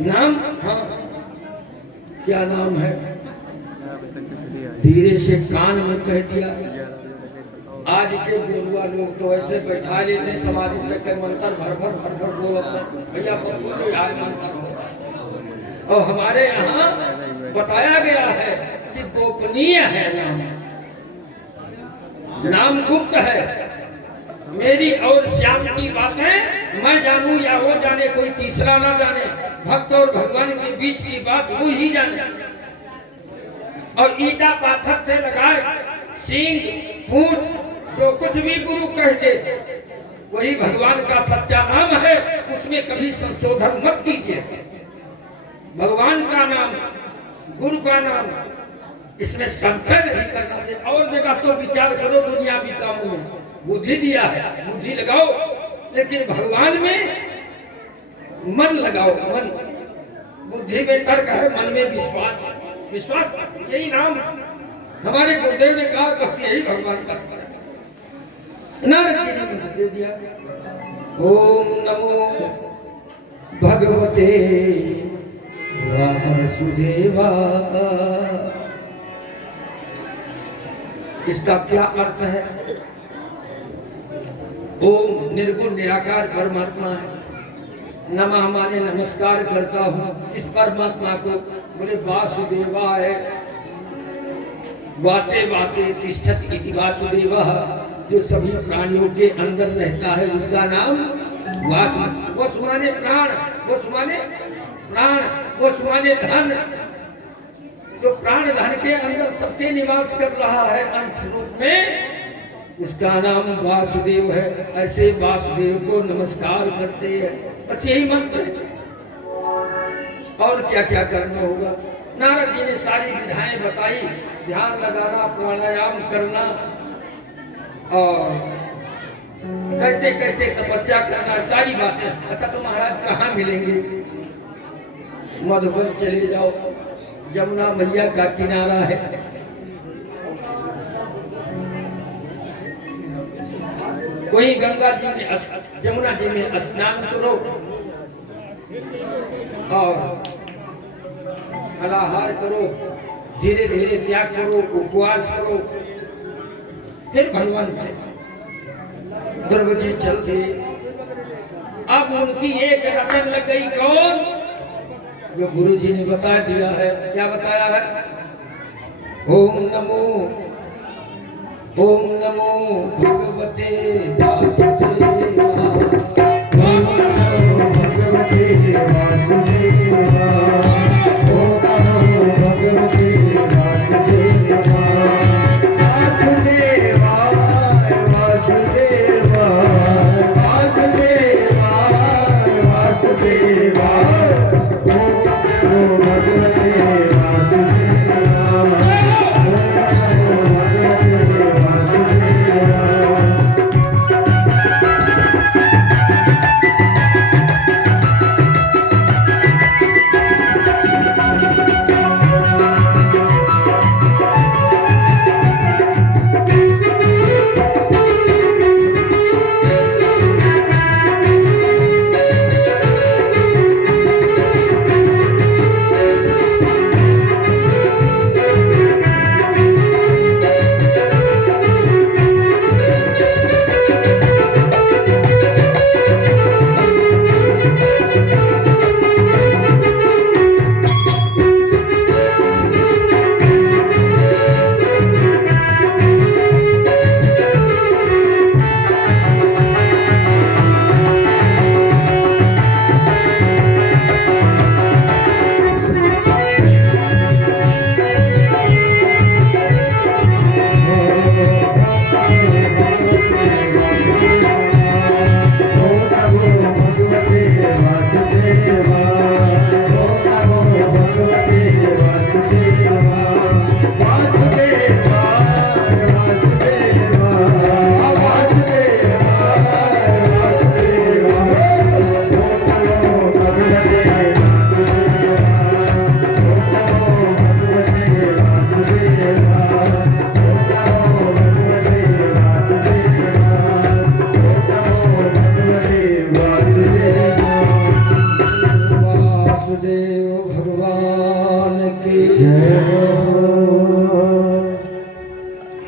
नाम, हाँ क्या नाम है? धीरे से कान में कह दिया। आज के गुरुआ लोग तो ऐसे बैठा लेते समाधि में के मंत्र भर भर बोलते भैया बोलो यार मंत्र। और हमारे यहाँ बताया गया है कि गोपनीय है नाम, नाम गुप्त है। मेरी और श्याम की बातें मैं जानूं या वो जाने, कोई तीसरा ना जाने। भक्त और भगवान के बीच की बात वो ही जाने। और ईटा पाथर से लगाए सींग पूंछ जो कुछ भी गुरु कह दे वही भगवान का सच्चा नाम है, उसमें कभी संशोधन मत कीजिए। भगवान का नाम, गुरु का नाम, इसमें संशय नहीं करना चाहिए। और जगह तो विचार करो दुनियावी कामों में, बुद्धि दिया है बुद्धि लगाओ, लेकिन भगवान में मन लगाओ। मन, बुद्धि में तर्क है, मन में विश्वास। विश्वास यही नाम हमारे गुरुदेव ने कहा, बस यही भगवान का नारद जी ने मंत्र दे दिया। ओम नमो भगवते वासुदेवा। इसका क्या अर्थ है? ओम निर्गुण निराकार परमात्मा है। नमः माने नमस्कार करता हूँ इस परमात्मा को। बोले वासुदेवाय, वासे वासे तिष्ठत इति वासुदेवः, जो सभी प्राणियों के अंदर रहता है उसका नाम वासु। वसु माने प्राण, वसु माने प्राण, वसु माने धन। जो प्राण धन के अंदर सबके निवास कर रहा है अंश रूप में, उसका नाम वासुदेव है। ऐसे वासुदेव को नमस्कार करते हैं। बस यही मंत्र है। और क्या क्या करना होगा? नारद जी ने सारी विधाएं बताई, ध्यान लगाना, प्राणायाम करना और कैसे कैसे तपस्या करना, सारी बातें। अच्छा तो महाराज कहाँ मिलेंगे? मधुबन चले जाओ, यमुना मैया का किनारा है। वही गंगा जी में, यमुना जी में स्नान करो और फलाहार करो, धीरे धीरे त्याग करो, उपवास करो, फिर भगवान द्रौपदी चल के। अब उनकी एक रटन लग गई। कौन? जो गुरु जी ने बता दिया है। क्या बताया है? ओम नमो भगवते वासुदेवा। ओम नमो भगवते वासुदेवा। ओम नमो भगवते वासुदेवा। वासुदेवाय वासुदेवाय वासुदेवाय वासुदेवाय। ओम नमो भगवते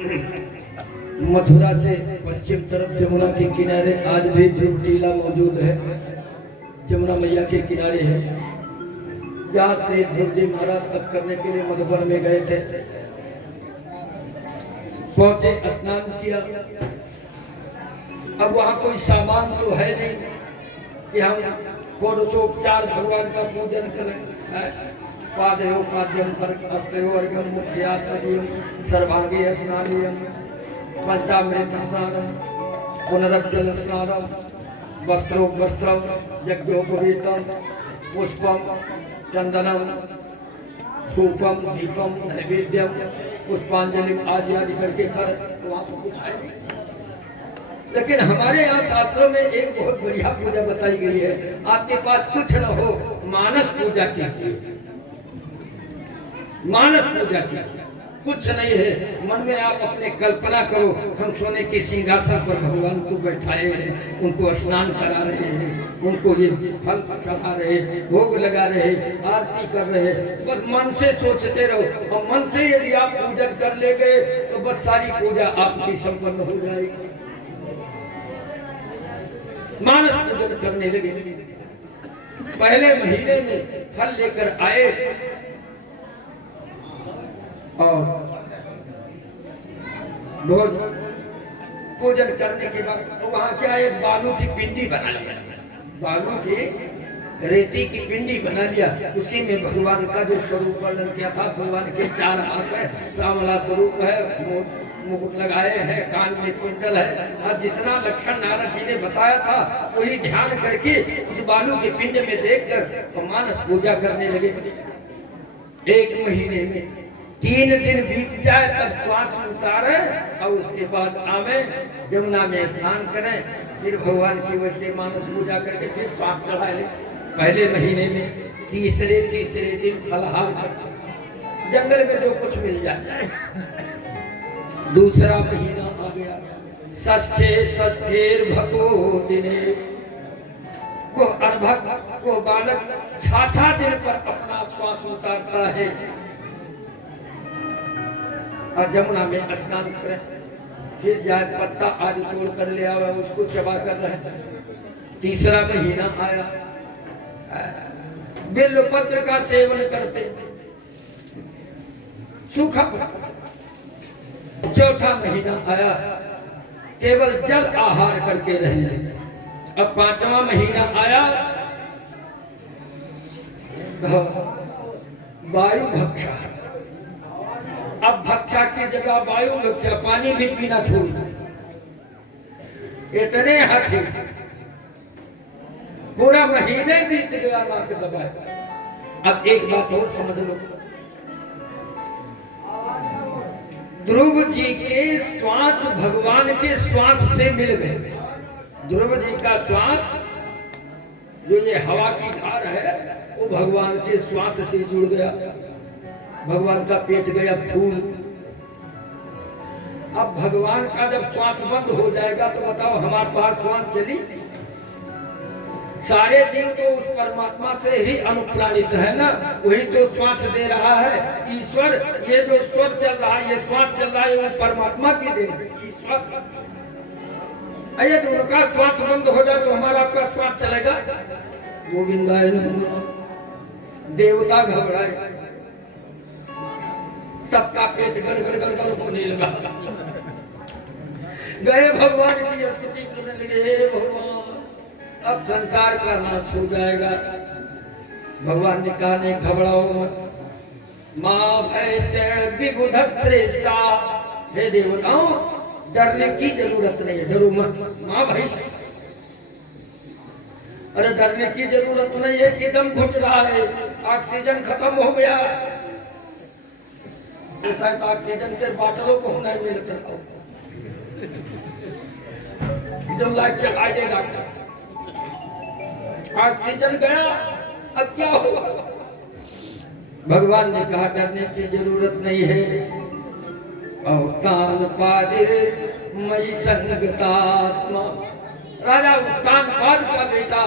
मथुरा से पश्चिम तरफ जमुना के किनारे आज भी ध्रुव टीला मौजूद है। जमुना मैया के किनारे है, जहाँ से ध्रुव जी महाराज तप करने के लिए मधुबन में गए थे। पहुंचे, स्नान किया। अब वहाँ कोई सामान तो है नहीं कि हम षोडशोपचार भगवान का पूजन करें। पादयो पाद्यम हस्तयो अर्घ्यम मुख्यात्मदीयम सर्वांगे स्नानीयम पंचामृत स्नानम पुनरब्जल स्नानम वस्त्रो वस्त्रम यज्ञोपवीतम पुष्पम चंदनम धूपम दीपम नैवेद्यम पुष्पांजलि आदि आदि करके कर। तो वहाँ तो कुछ है, लेकिन हमारे यहाँ शास्त्रों में एक बहुत बढ़िया पूजा बताई गई है। आपके पास कुछ न हो, मानस पूजा कीजिए। मानस पूजा कीजिए, कुछ नहीं है, मन में आप अपने कल्पना करो, हम सोने के सिंहासन पर भगवान को बैठाए हैं, उनको स्नान करा रहे हैं, उनको ये फल चढ़ा रहे हैं, भोग लगा रहे हैं, आरती कर रहे हैं। बस मन से सोचते रहो, और मन से यदि आप पूजन कर ले गए तो बस सारी पूजा आपकी संपन्न हो जाएगी। मानस पूजन करने लगे। पहले महीने में फल लेकर आए और भोज पूजन करने के बाद तो वहाँ क्या एक बालू की पिंडी बना लिया, बालू की रेती की पिंडी बना लिया। उसी में भगवान का जो स्वरूप वर्णन किया था, भगवान के 4 हाथ है, सांवला स्वरूप है, मुकुट लगाए हैं, कान में कुंडल है, और जितना लक्षण नारद जी ने बताया था वही ध्यान करके उस बालू के पिंड में देखकर तो मानस पूजा करने लगे। 1 महीने में 3 दिन बीत जाए तब श्वास उतारे और उसके बाद आवे जमुना में स्नान करें, फिर भगवान की वजह से मानस पूजा करके फिर श्वास चढ़ा ले। पहले महीने में तीसरे दिन फलहार कर जंगल में जो कुछ मिल जाए। दूसरा महीना आ गया, षष्ठेर भको दिने, वो अर्भक वो बालक 6 दिन पर अपना श्वास उतारता है और जमुना में स्नान करें, फिर जाए पत्ता आदि तोड़ कर ले आवे, उसको चबा कर रहे। तीसरा महीना आया, बिल्वपत्र का सेवन करते, सूखा। चौथा महीना आया, केवल जल आहार करके रहने। अब 5वां महीना आया, वायु भक्षा। अब भक्षा की जगह वायु भक्षा, पानी भी पीना छोड़ दो। इतने हाथी पूरा महीने बीत गया, नाक दबाए। अब एक बात और समझ लो, ध्रुव जी के श्वास भगवान के श्वास से मिल गए। ध्रुव जी का श्वास जो ये हवा की धार है वो भगवान के श्वास से जुड़ गया। भगवान का पेट गया फूल। अब भगवान का जब श्वास बंद हो जाएगा तो बताओ हमारे पास श्वास चली? सारे जीव तो उस परमात्मा से ही अनुप्राणित है ना, वही तो श्वास दे रहा है। ईश्वर, ये जो स्वर चल रहा है, ये श्वास चल रहा है, वो परमात्मा की देन है। ईश्वर अरे तो उनका श्वास बंद हो जाए तो हमारा आपका श्वास चलेगा? गोविंदाय नमः। देवता घबराए, सबका पेट गड़गड़ होने लगा। गए भगवान की स्तुति करने लगे, हे भगवान अब संसार का नाश हो जाएगा। भगवान ने कहा नहीं घबराओ मत, माँ भय विबुध श्रेष्ठा। हे देवताओं डरने की जरूरत नहीं है, डरो मत। माँ भाई, अरे डरने की जरूरत नहीं है कि दम घुट रहा है, ऑक्सीजन खत्म हो गया, तो शायद ऑक्सीजन के बाटलों को नहीं मिल कर जो लाइट चला दे डॉक्टर, ऑक्सीजन गया, अब क्या होगा? भगवान ने कहा डरने की जरूरत नहीं है। उत्तान पादिर मई संगतात्मा। राजा उत्तानपाद का बेटा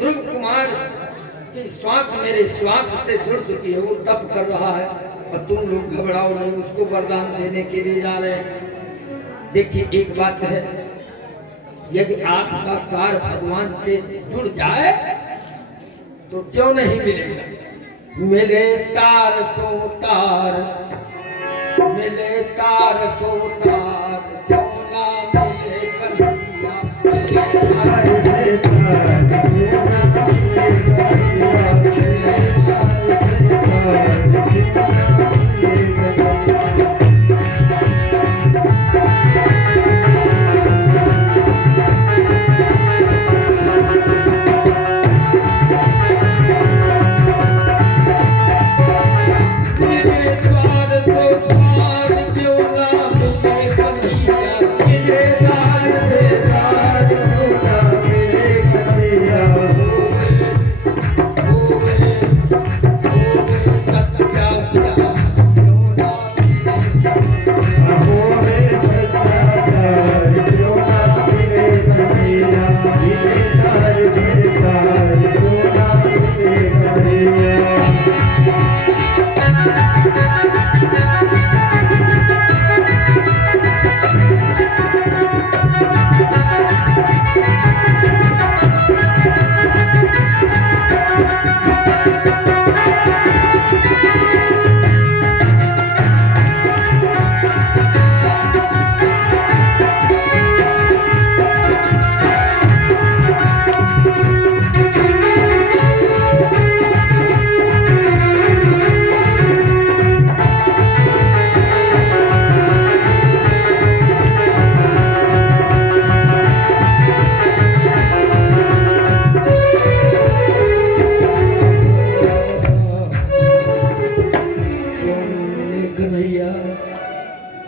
ध्रुव कुमार की श्वास मेरे श्वास से जुड़ चुकी है, वो तप कर रहा है और तुम लोग घबराओ नहीं, उसको वरदान देने के लिए जा रहे हैं। देखिए एक बात है, यदि आपका तार भगवान से जुड़ जाए तो क्यों नहीं मिलेगा। मिले तार सो तार, मिले तार सो तार, क्यों ना मिले कन्हैया, मिले तार से तार,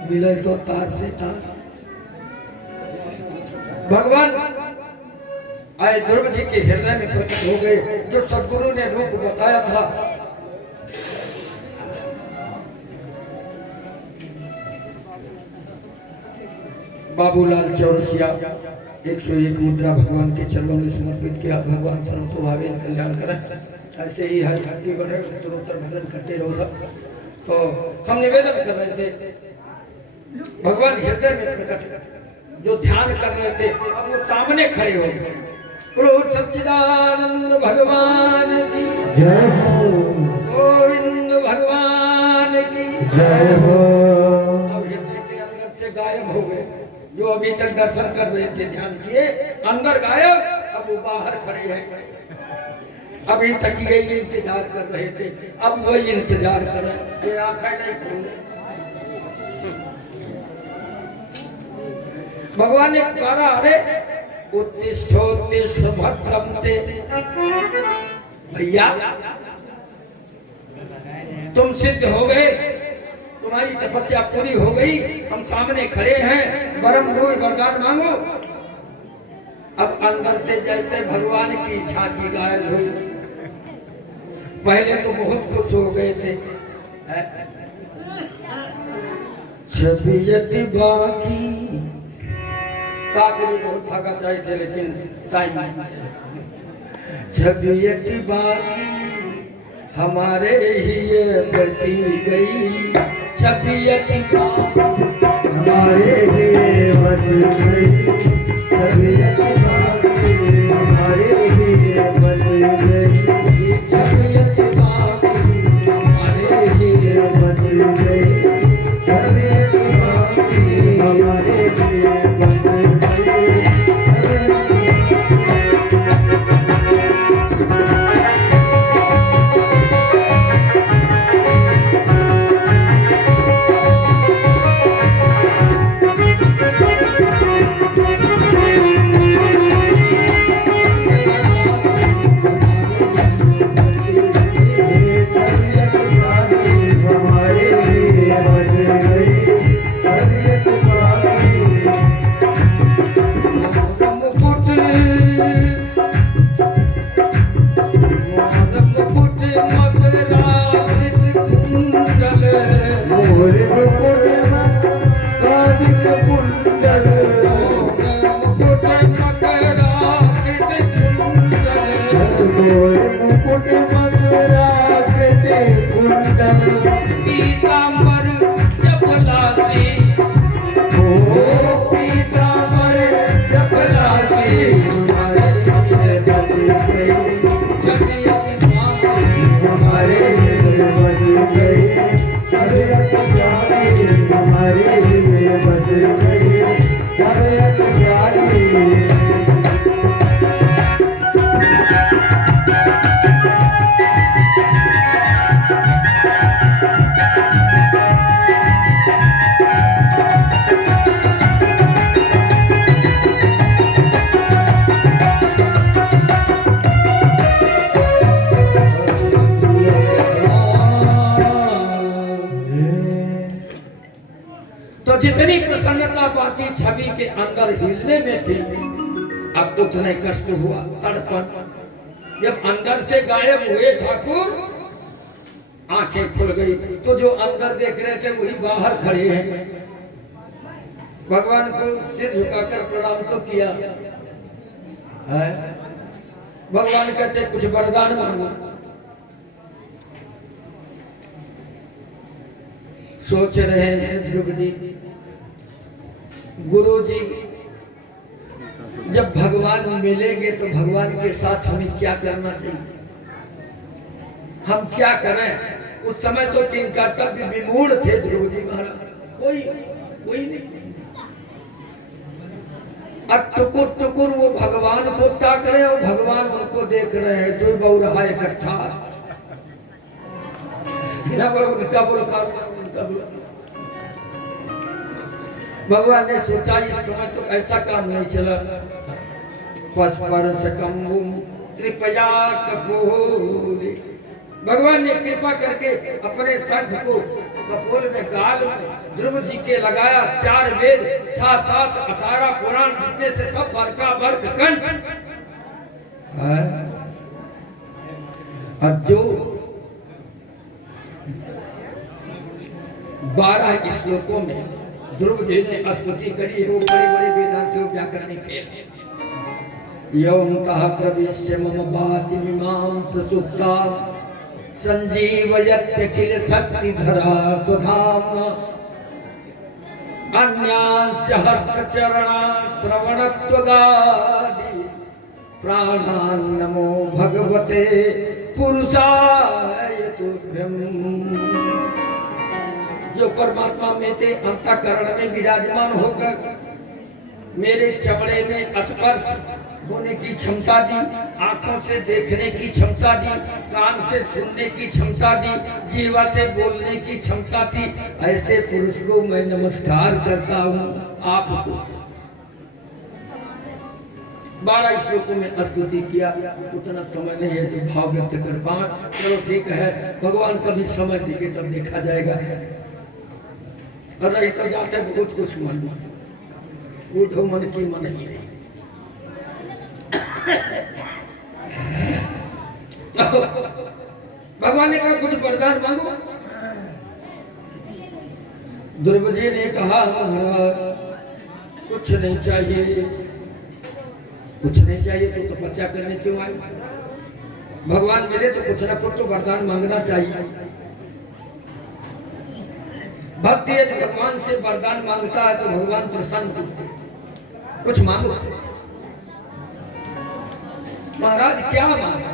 मिले तो तार से तार। भगवान आए दुर्ग जी के हृदय में प्रकट हो गए, जो सदगुरु ने रूप बताया था। बाबूलाल चौरसिया 101 मुद्रा भगवान के चरणों में समर्पित किया। भगवान सर्वतो भावे कल्याण करें। ऐसे ही हर घंटी बढ़े उत्तरोत्तर भजन करते रहो। तो हम निवेदन कर रहे थे, भगवान हृदय में प्रकट, जो ध्यान कर रहे थे अब वो सामने खड़े हो गए। बोलो सच्चिदानंद भगवान की जय हो, गोविंद भगवान की जय हो। अब हृदय के अंदर से गायब हो गए, जो अभी तक दर्शन कर रहे थे, ध्यान किए, अंदर गायब, अब वो बाहर खड़े हैं। अभी तक यही इंतजार कर रहे थे, अब वही इंतजार कर रहे, ये आंखें नहीं खोले। भगवान ने पुकारा, अरे उत्तिष्ठोत्तिष्ठ भद्रम ते। भैया तुम सिद्ध हो गए, तुम्हारी तपस्या पूरी हो गई, हम सामने खड़े हैं, वरम कोई वरदान मांगो। अब अंदर से जैसे भगवान की झांकी गायब हुई। पहले तो बहुत खुश हो गए थे, छबियत बाकी कागरी बहुत भागा चाहे थे, लेकिन टाइम छबियत बाकी हमारे ही ये बसी गई, छबियत बाकी हमारे लिए बस गई, छबियत बाकी हमारे लिए बस गई, छबियत बाकी हमारे लिए बस गई, छबियत बाकी हमारे लिए बस गई। पीतांबर जब लाती हो तो जितनी प्रसन्नता बाकी छवि के अंदर हिलने में थी, अब उतना ही कष्ट हुआ, तड़पन। जब अंदर से गायब हुए ठाकुर, आंखें खुल गई, तो जो अंदर देख रहे थे वही बाहर खड़े हैं। भगवान को सिर झुकाकर प्रणाम तो किया है। भगवान कहते कुछ वरदान मांगो। सोच रहे हैं ध्रुव जी, गुरु जी जब भगवान मिलेंगे तो भगवान के साथ हमें क्या करना चाहिए, हम क्या करें। उस समय तो तीन कर्तव्य विमूढ़ थे ध्रुव जी महाराज, कोई नहीं। अब टुकुर टुकुर वो भगवान को ताक रहे और भगवान उनको देख रहे हैं, दो बहु इकट्ठा। भगवान ने सोचा इस समय तो ऐसा काम नहीं चला। कृपया कपूर, भगवान ने कृपा करके अपने शंख को कपोल में गाल में ध्रुव जी के लगाया। 4 वेद 6 7 18 पुराण जितने से सब बरका बरक कंठ। अब जो 12 श्लोकों में ध्रुव जी ने स्तुति करी है, वो बड़े बड़े वेदांतियों व्याकरणिक है। योऽन्तः प्रविश्य मम वाचमिमां प्रसुप्ता संजीवयत्यखिल शक्तिधरा स्वधाम्ना अन्यांश हस्तचरणान् श्रवणत्वगादि प्राणान् नमो भगवते पुरुषाय तुभ्यम्। जो परमात्मा में थे अंतःकरण में विराजमान होकर मेरे चमड़े में स्पर्श होने की क्षमता दी, आंखों से देखने की क्षमता दी, कान से सुनने की क्षमता दी, जीवा से बोलने की क्षमता थी। ऐसे पुरुष को मैं नमस्कार करता हूँ आपको। 12 श्लोकों में स्तुति किया, उतना समय नहीं है जो भाव व्यक्त कर पाए। चलो ठीक है, भगवान कभी समय देंगे तब देखा जाएगा। अरे तो जाते बहुत कुछ मन उठो मन की मन ही नहीं। भगवान ने कहा कुछ वरदान मांगो। ध्रुव जी ने कहा कुछ नहीं चाहिए, कुछ नहीं चाहिए तो तपस्या करने क्यों आए। भगवान मिले तो कुछ ना कुछ तो वरदान मांगना चाहिए। भक्त यदि भगवान से वरदान मांगता है तो भगवान प्रसन्न होते हैं। कुछ मांगो। महाराज क्या मांगा?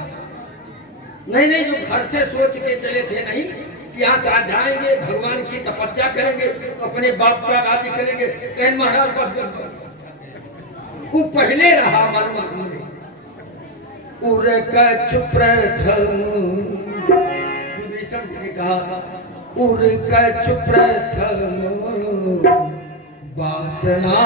नहीं, जो घर से सोच के चले थे नहीं कि यहाँ जाएंगे भगवान की तपस्या करेंगे, अपने बाप का राज्य करेंगे। कहें महाराज वो पहले रहा मन में उरे का चुप विभीषण जी ने कहा उरे का चुप वासना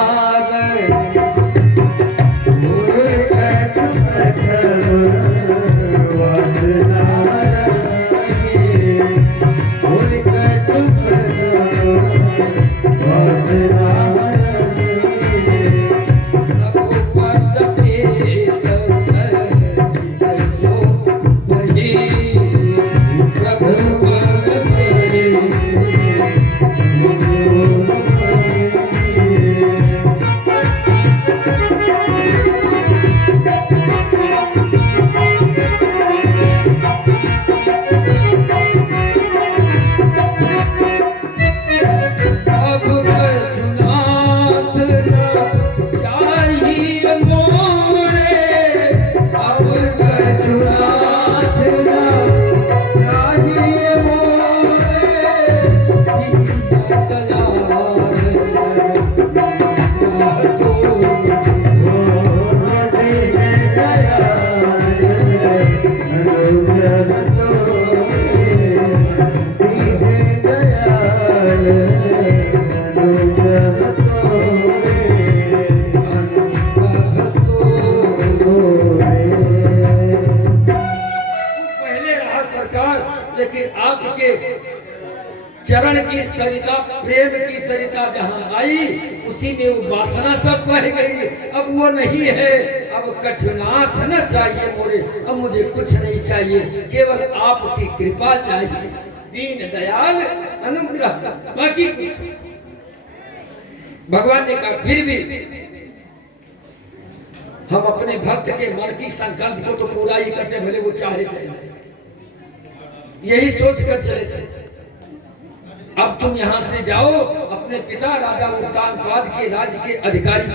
की सरिता, प्रेम की सरिता जहाँ आई, उसी में वो वासना सब बह गई। अब वो नहीं है, अब कछुनाथ न चाहिए मोरे, अब मुझे कुछ नहीं चाहिए, केवल आपकी कृपा चाहिए, दीन दयाल अनुग्रह, बाकी कुछ। भगवान ने कहा फिर भी हम अपने भक्त के मन की संकल्प को तो पूरा ही करते, भले वो चाहे करेंगे, यही सोच कर चले थे। अब तुम यहां से जाओ, अपने पिता राजा उत्तानपाद के राज्य के अधिकारी।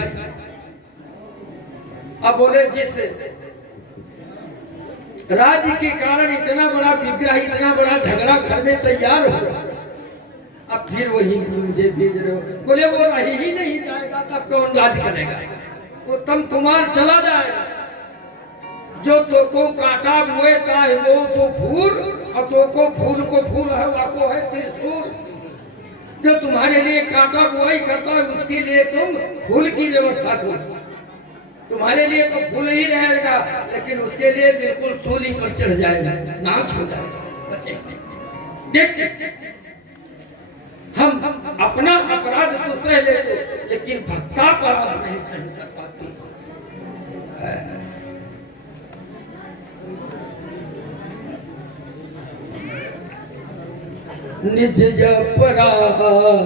अब बोले जिस राज्य के कारण इतना बड़ा विग्रह, इतना बड़ा झगड़ा घर में तैयार हो, अब फिर वही मुझे भेज रहे हो। बोले वो रही ही नहीं जाएगा, तब कौन राज करेगा, वो तम कुमार चला जाएगा। जो तो को कांटा मुए ताहे वो तो फूल, और तो को फूल है, वाको है त्रिशूल। जो तुम्हारे लिए कांटा बुआई करता है, उसके लिए तुम फूल की व्यवस्था करो। तुम्हारे लिए तो फूल ही रहेगा, लेकिन उसके लिए बिल्कुल सूली पर चढ़ जाएगा, नाश हो जाएगा। देख हम अपना अपराध तो सह लेते, लेकिन भक्तापराध नहीं सह कर पाते। निज अपराध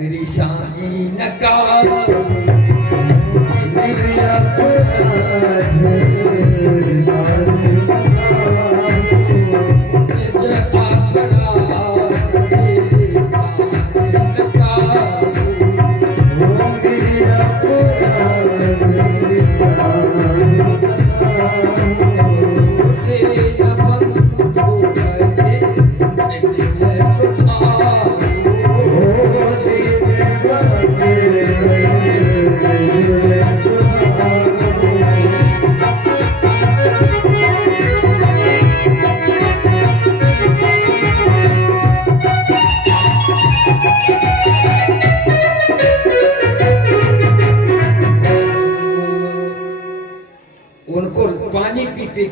ऋषाई नकार, निज अपराध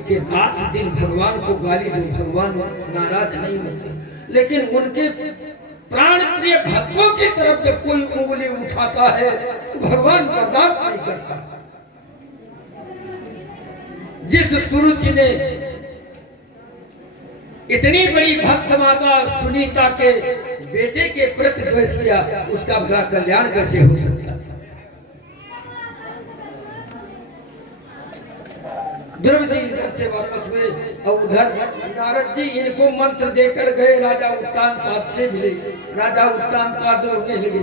के रात दिन भगवान को गाली दो, भगवान नाराज नहीं होते, लेकिन उनके प्राण प्रिय भक्तों की तरफ जब कोई उंगली उठाता है, भगवान बर्दाश्त नहीं करता। जिस सुरुचि ने इतनी बड़ी भक्त माता सुनीता के बेटे के प्रति द्वेष किया, उसका भला कल्याण कैसे हो सकता? द्रौपदी इधर से वापस हुए और उधर नारद जी इनको मंत्र देकर गए, राजा उत्तानपाद से मिले। राजा उत्तानपाद रोने लगे,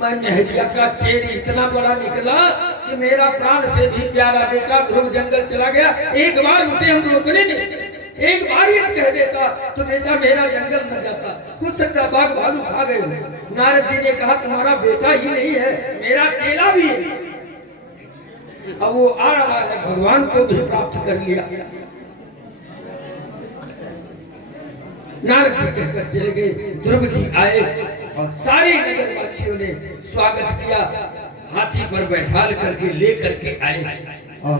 मैं मेहरिया का चेरी इतना बड़ा निकला कि मेरा प्राण से भी प्यारा बेटा ध्रुव जंगल चला गया, एक बार उसे हम रोकने नहीं, एक बार ही कह देता तो बेटा मेरा जंगल न जाता, खुद सकता बाघ भालू खा गए। नारद जी ने कहा तुम्हारा बेटा ही नहीं है, मेरा चेला भी है। अब वो आ रहा है, भगवान को भी प्राप्त कर लिया। नारद जी कहकर चले गए, ध्रुव जी आए और सारे नगरवासियों ने स्वागत किया, हाथी पर बैठाल करके ले करके आए। और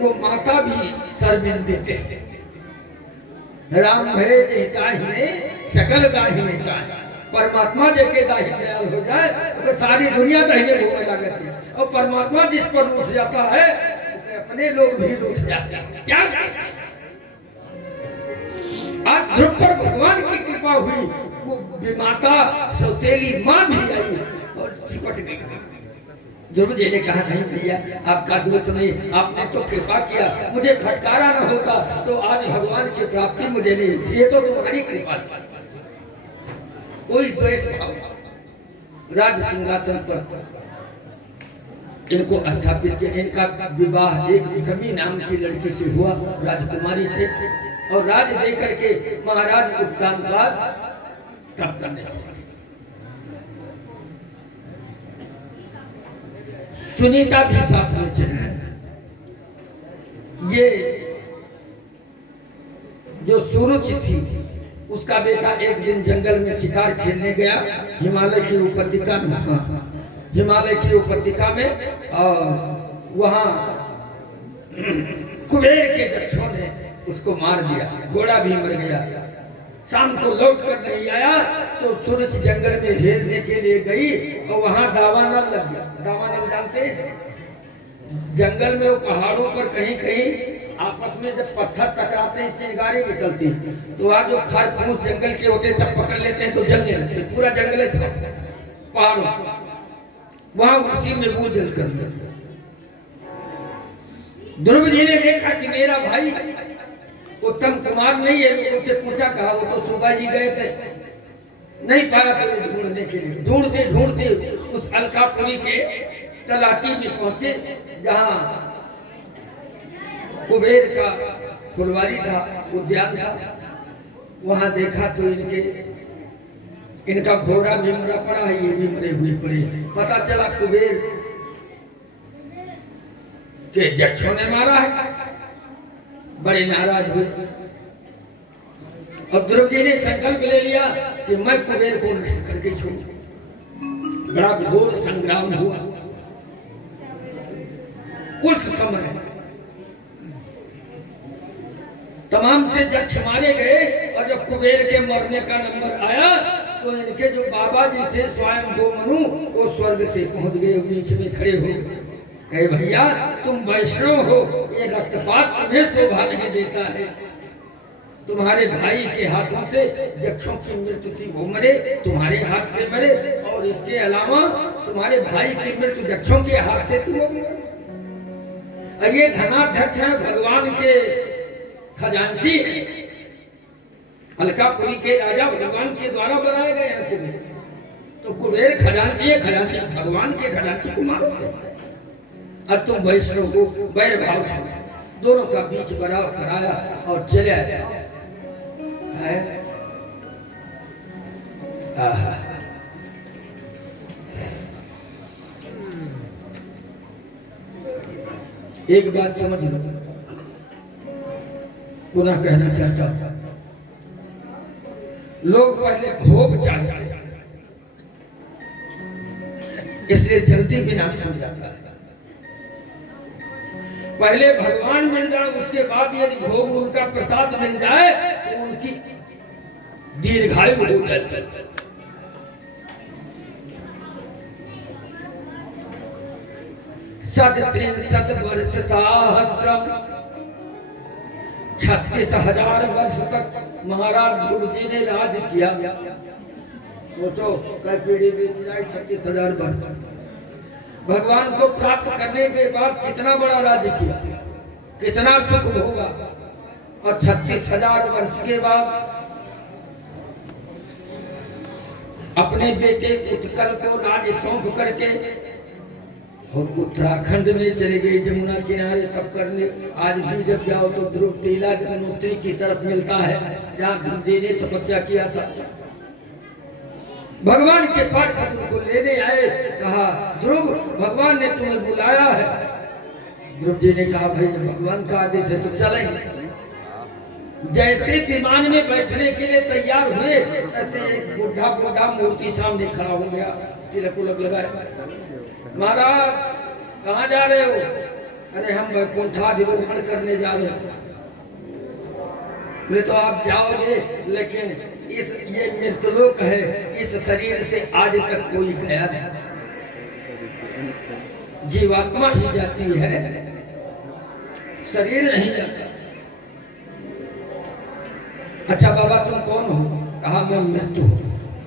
वो माता भी शर्मिंदे थे। राम भय हिताहिने सकल दाहिने का, परमात्मा देखे दाही दयाल हो जाए तो सारी दुनिया दाहिने घूमने लगे, और परमात्मा जिस पर रूठ जाता है अपने लोग भी रूठ जाते हैं। क्या आज ध्रुव पर भगवान की कृपा हुई, वो विमाता सौतेली मां भी आई और सिपट गई। ध्रुव जी ने कहा नहीं भैया आपका दोष नहीं, आपने तो कृपा किया, मुझे फटकारा न होता तो आज भगवान की प्राप्ति मुझे नहीं, ये तो तुम्हारी कृपा थी। कोई द्वेष भाव, राज सिंहासन पर इनको स्थापित किया। इनका विवाह एक रमी नाम की लड़की से हुआ, राजकुमारी से, और राज दे करके महाराज उत्तानपाद तप करने चले। सुनीता भी साथ में चली। ये जो सुरुचि थी उसका बेटा एक दिन जंगल में शिकार खेलने गया, हिमालय की उपत्यका में, हिमालय की उपत्यका में, और वहां कुबेर के दक्षों ने उसको मार दिया, घोड़ा भी मर गया। शाम को लौट कर नहीं आया तो सूरज जंगल में हेरने के लिए गई और वहां दावानल लग गया। दावानल जानते हैं? जंगल में वो पहाड़ों पर कहीं कहीं आपस में जब पत्थर टकराते हैं चिंगारी निकलती है, तो आज जो खरगोश जंगल के होते सब पकड़ लेते हैं तो जलने लगते हैं। पूरा जंगल है पहाड़ों, वहां उसी में वो जल कर। ध्रुव जी ने देखा कि मेरा भाई उत्तम कुमार नहीं है, लोगों से पूछा, कहा वो तो सुबह ही गए थे, नहीं पाया तो ढूंढने के लिए। ढूंढते ढूंढते उस अलकापुरी के तलाटी में पहुंचे जहां कुबेर का फुलवारी था, उद्यान था। वहां देखा तो इनका घोड़ा भी मरा पड़ा है, ये भी मरे हुए पड़े। पता चला कुबेर के यक्षों ने मारा है। बड़े नाराज हुए और ध्रुव जी ने संकल्प ले लिया कि मैं कुबेर को नष्ट करके छोड़ूं। बड़ा घोर संग्राम हुआ। उस समय तमाम से यक्ष मारे गए और जब कुबेर के मरने का नंबर आया तो इनके जो बाबा जी थे स्वयं गोमनु, वो स्वर्ग से पहुंच गए, बीच में खड़े हो गए। कहे भैया तुम वैष्णव हो, ये रक्तपात तुम्हें शोभा नहीं देता है। तुम्हारे भाई के हाथों से यक्षों की मृत्यु थी, वो मरे, तुम्हारे हाथ से मरे, और इसके अलावा तुम्हारे भाई की मृत्यु यक्षों के हाथ से थी, वो मरे। और ये धनाध्यक्ष है, भगवान के खजांची, अलकापुरी के राजा भगवान के द्वारा बनाए गए हैं कुबेर। तो कुबेर खजांची है, खजांची भगवान के खजांची को मारो। अब तुम वैष्णव को बैर भाव से दोनों का बीच बराव कराया और चले आया है। एक बात समझ लो, पुनः कहना चाहता था, लोग पहले भोग चाहते हैं, इसलिए जल्दी विनाश हो जाता है। पहले भगवान मिल जाए, उसके बाद यदि भोग उनका प्रसाद मिल जाए तो उनकी दीर्घायु हो जाती है। सत वर्ष सहस्रम, 36,000 वर्ष तक महाराज ध्रुव जी ने राज किया। वो तो कई पीढ़ी बीत जाए, 36,000 वर्ष। भगवान को प्राप्त करने के बाद कितना बड़ा राज्य किया, कितना सुख होगा। और 36,000 वर्ष के बाद अपने बेटे उत्कल को राज्य सौंप करके और उत्तराखंड में चले गए, जमुना किनारे तब करने। आज भी जब जाओ तो ध्रुव टीला जमुनोत्री की तरफ मिलता है, जहाँ ध्रुव जी ने तपस्या किया था। भगवान के पार्षद उनको लेने आए, कहा ध्रुव भगवान ने तुम्हें बुलाया है। ध्रुव जी ने कहा भाई भगवान का आदेश है तो चलेंगे। जैसे विमान में बैठने के लिए तैयार हुए, ऐसे एक बुढ़ा बुढ़ा मूर्ति सामने खड़ा हो गया, तिलक उलक लगाए। महाराज कहाँ जा रहे हो? अरे हम वैकुंठाधिरोहण करने जा रहे हैं। बोले तो आप जाओगे, लेकिन ये मृतलोक है, इस शरीर से आज तक कोई गया नहीं, जीवात्मा ही जाती है, शरीर नहीं जाता। अच्छा बाबा तुम कौन हो? कहा मैं मृत्यु हूं।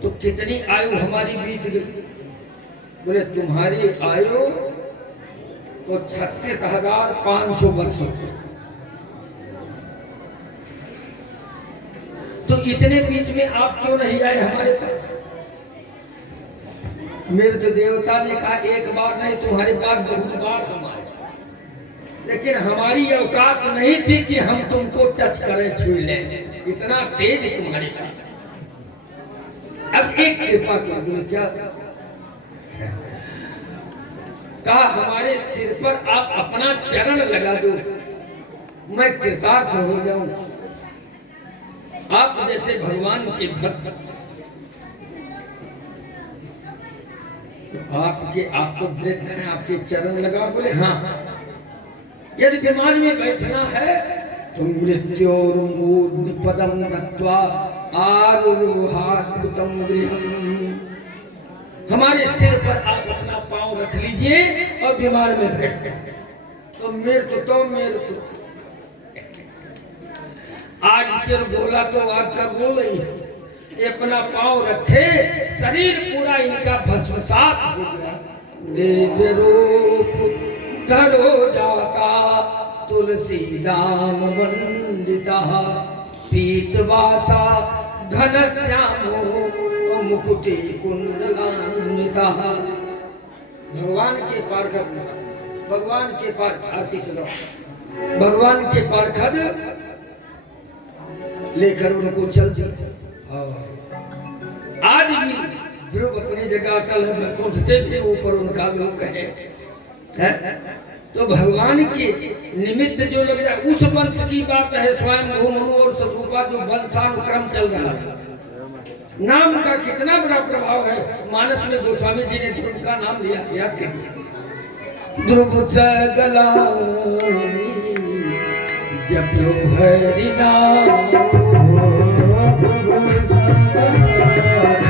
तो कितनी आयु हमारी बीत गई? बोले तुम्हारी आयु तो 36,500 वर्ष। तो इतने बीच में आप क्यों नहीं आए हमारे पास? मृत देवता ने कहा एक बार नहीं, तुम्हारे पास बहुत बार हम आए, लेकिन हमारी औकात नहीं थी कि हम तुमको टच करें, छू लें, इतना तेज तुम्हारे पास। अब एक कृपा कर दो, क्या कहा हमारे सिर पर आप अपना चरण लगा दो, मैं कृतार्थ हो जाऊं। आप जैसे भगवान के भक्त, आपको वृद्ध हैं, आपके चरण लगा। बोले हाँ, यदि विमान में बैठना है तो मृत्योर्मूर्ध्नि पदम नत्वा आरुहाद्भुतम गृहम्, हमारे सिर पर आप अपना पांव रख लीजिए और विमान में बैठ जाए। तो मेरे तो आज चल बोला तो आपका बोल ही है। अपना पांव रखे, शरीर पूरा इनका भस्मसात हो गया। देव रूप धरो जाता तुलसी दाम वंदिता, पीतवासा घन श्यामो मुकुटे कुंडलान्विता। भगवान के पारखद, भगवान के भगवान के पारखद लेकर उनको चल दिया। आज भी ध्रुव अपनी जगह अटल है, वैकुंठ से भी ऊपर उनका लोक है। तो भगवान के निमित्त जो लग जाए, उस वंश की बात है। स्वयं मनु और सतरूपा जो वंशानुक्रम चल रहा है, नाम का कितना बड़ा प्रभाव है। मानस में गोस्वामी जी ने ध्रुव का नाम लिया, याद करिए। ध्रुव सगला जप्यो हरि नाम,